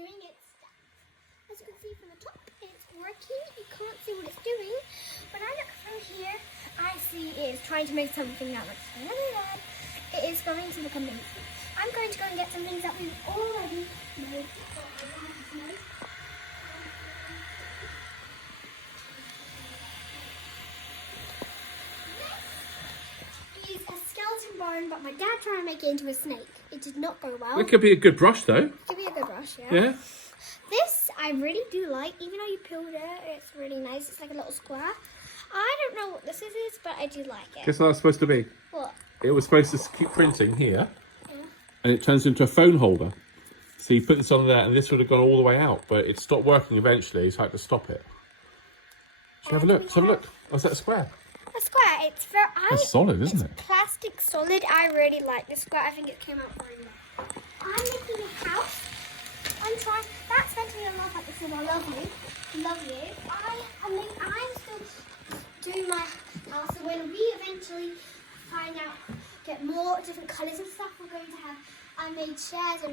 doing. It's, as you can see from the top, it's working. You can't see what it's doing. When I look through here, I see it's trying to make something that looks really bad. It is going to become amazing. I'm going to go and get some things that we've already made. This is a skeleton bone, but my dad tried to make it into a snake. It did not go well. It could be a good brush though. It could be a good brush, yeah. Yeah. This I really do like, even though you peeled it, it's really nice. It's like a little square. I don't know what this is, but I do like it. Guess what that's supposed to be? What? It was supposed to keep printing here, Yeah. and it turns into a phone holder. So you put this on there, and this would have gone all the way out, but it stopped working eventually, so I had to stop it. Shall we have a look? Let's have a look. Oh, is that a square? A square. It's for It's solid, isn't it? Plastic solid. I really like this square. I think it came out very well. I'm making a house. I'm trying. That's meant to be a lot like this. I love you. Love you. I'm still doing my house. So when we eventually find out, get more different colours and stuff, we're going to have. I made chairs and